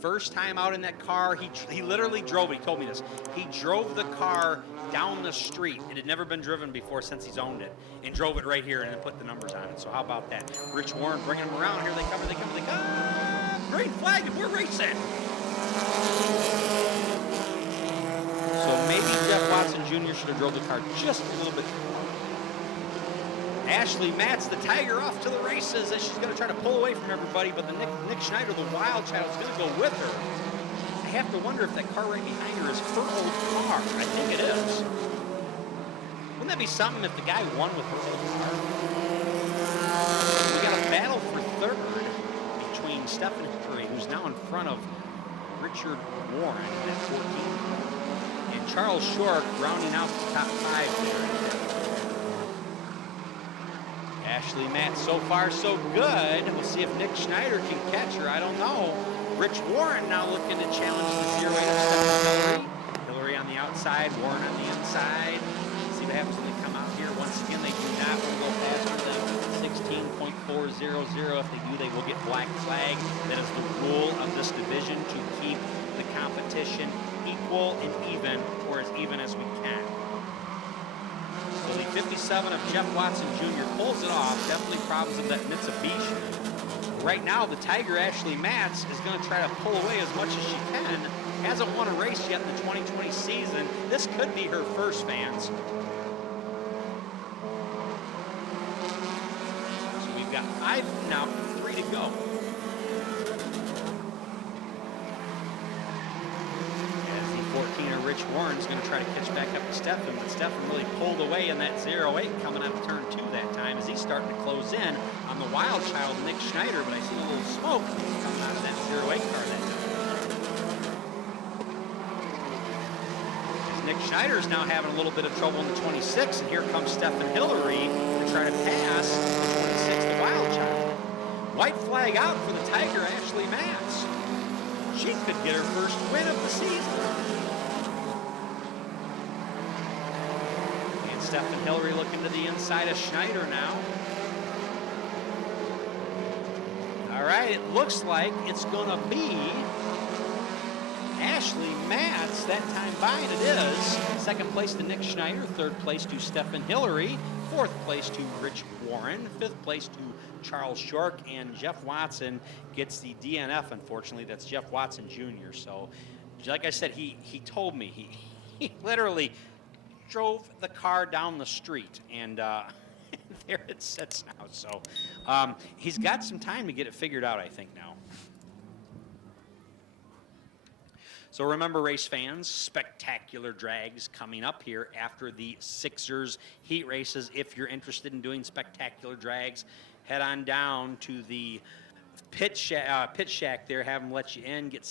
First time out in that car, he literally drove it. He told me this. He drove the car down the street. It had never been driven before since he's owned it, and drove it right here and then put the numbers on it. So how about that? Rich Warren bringing them around. Here they come, they come, they come. Green flag, and we're racing. So maybe Jeff Watson Jr. should have drove the car just a little bit more. Ashley Matz, the Tiger, off to the races as she's going to try to pull away from everybody, but the Nick Schneider, the Wild Child, is going to go with her. I have to wonder if that car right behind her is her old car. I think it is. Wouldn't that be something if the guy won with her old car? We got a battle for third between Stephen Hickory, who's now in front of Richard Warren at 14, and Charles Shork rounding out the top 5 there. Ashley Matz, so far so good. We'll see if Nick Schneider can catch her. I don't know. Rich Warren now looking to challenge the 08 of Stephen Hillary. Hillary on the outside, Warren on the inside. See what happens when they come out here. Once again, they do not want to go faster than 16.400. If they do, they will get black flag. That is the rule of this division, to keep the competition equal and even, or as even as we can. So the 57 of Jeff Watson Jr. pulls it off. Definitely problems of that Mitsubishi. Right now, the Tiger, Ashley Matz, is going to try to pull away as much as she can. Hasn't won a race yet in the 2020 season. This could be her first, fans. So we've got 5 now, 3 to go. Rich Warren's going to try to catch back up to Stephen, but Stephen really pulled away in that 08 coming out of turn 2 that time as he's starting to close in on the Wild Child, Nick Schneider, but I see a little smoke coming out of that 08 car that time. As Nick Schneider's now having a little bit of trouble in the 26, and here comes Stephen Hillary to try to pass the 26, the Wild Child. White flag out for the Tiger, Ashley Matz. She could get her first win of the season. Stephen Hillary looking to the inside of Schneider now. All right, it looks like it's going to be Ashley Matz that time by, and it is. Second place to Nick Schneider, third place to Stephen Hillary, fourth place to Rich Warren, fifth place to Charles Shork, and Jeff Watson gets the DNF, unfortunately. That's Jeff Watson Jr. So, like I said, he told me, he literally drove the car down the street, and there it sits now. So he's got some time to get it figured out, I think, now. So remember, race fans, spectacular drags coming up here after the Sixers heat races. If you're interested in doing spectacular drags, head on down to the pit shack there, have them let you in, get